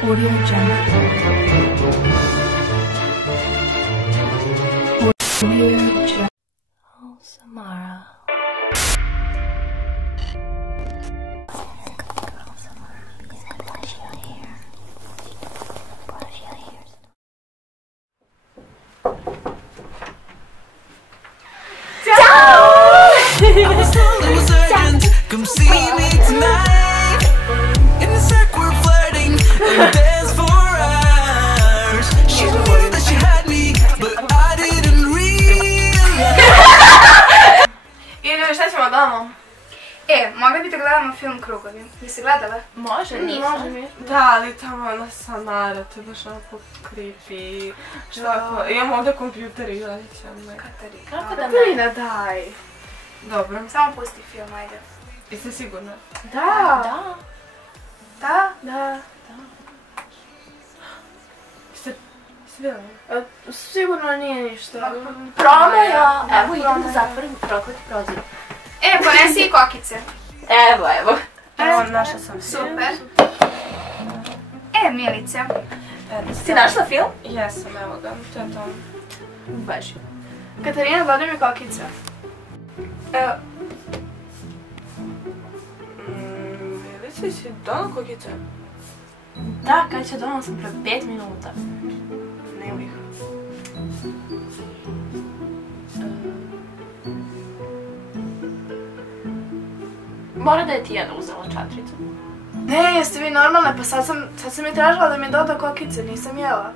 Audio Jungle. Audio Jungle. Oh, Samara. Come see me tonight. In the circle we're flirting and dance for hours. She knew that she had me, but I didn't realize. Ili šta ćemo doma? Mogli bi da gledamo film Krugovi. Jesi gledala? Može, Može mi. Da, ali tamo ona Samara, to je baš onako creepy. Šta ako, imam ovdje kompjuter i gledat ćemo. Katarina. Kako da Katarina, daj. Dobro. Samo pusti film, ajde. Jeste sigurno? Da. Da? Da. Jeste vidjeli? Sigurno nije ništa. Promaja! Evo idem da zatvorim prokleti prozor. Ponesi i kokice. Evo. Evo, našla sam. Super. Milice. Si našla film? Jesam, evo ga, to je to. Beži. Katarina, gledaj mi kokice. Evo. Milice, si donala kokice? Da, kad će doma sam pre 5 minuta. Nema ih. Mora da je Tijana uzela čatricu. Ne, jeste vi normalne? Pa sad sam mi tražila da mi doda kokice, nisam jela.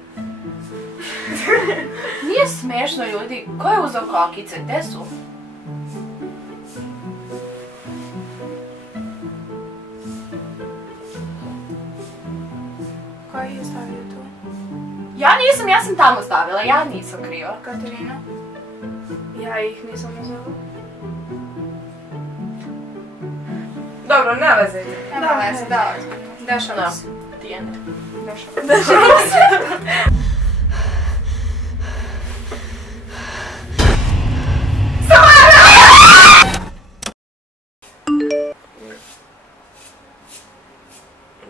Nije smešno, ljudi. Ko je uzeo kokice? Gde su? Ko ih je stavio tu? Ja sam tamo stavila, ja nisam kriva. Katarina? Ja ih nisam uzela. Dobro, ne vezajte. Nema veze, da, dešava se. Tijana. Dešava se.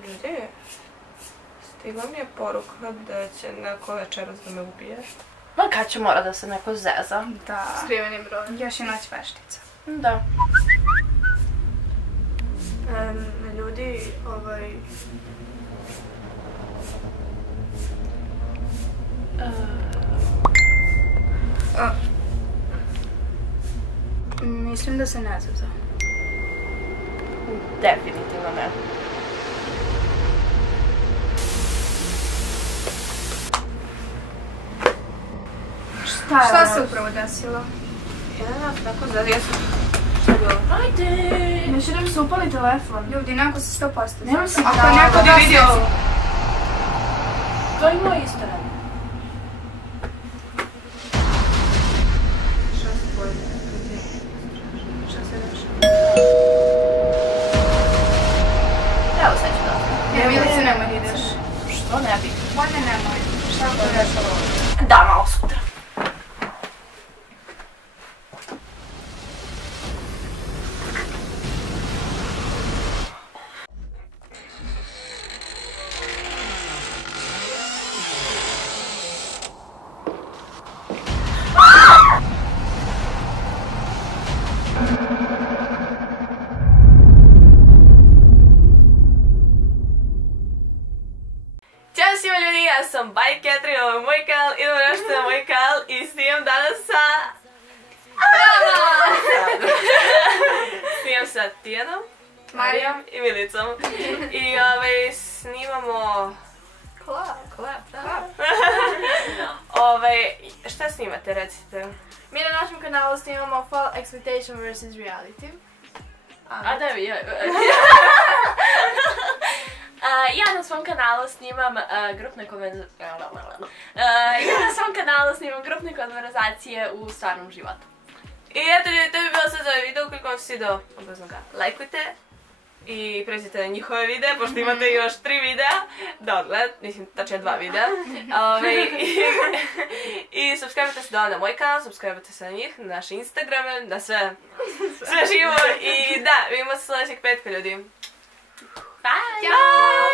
Ljudi, stigla mi je poruka da će neko večeras da me ubije. Ma kad će mora da se neko zeza? Da. Skriveni broj. Još i noć veštica. Da. Ljudi, mislim da se ne zeza. Definitivno ne. Šta se upravo desilo? Jelena, tako zezio sam. Šta je bilo? Ajde! Neće da mi se upali telefon. Ljudi, neko se 100% zeza. Nemam se Ako neko da vidio. To je moj isto radi. Šta se pojde? Šta se dešava? Evo sad ću da. Ne, Milice, nemoj da ideš. Što ne bi? Bolje nemoj. Šta se dešava? Da, malo sutra. Ćao svima ljudi, ja sam Bajk Catherine, ovo je moj kanal, idemo nešto na moj kanal i snimam danas sa... Snimam sa Tijanom, Marijom i Milicom. I snimamo... Collab, da. Šta snimate, recite? Mi na našem kanalu snimamo Fall Expectation vs. Reality. A da, ja na svom kanalu snimam grupne konverzacije u stvarnom životu. I eto ljudi, to bi bilo sve za ovaj video, ukoliko vam se svidio, obvezno ga lajkujte i pređite na njihove videe, pošto imate još 3 videa da odgledate, mislim tačnije 2 videa. I subscribe-te se na moj kanal, subscribe-te se na njih, na naše Instagrame, na sve živo i da, vidimo se sljedećeg petka ljudi. Bye! Bye!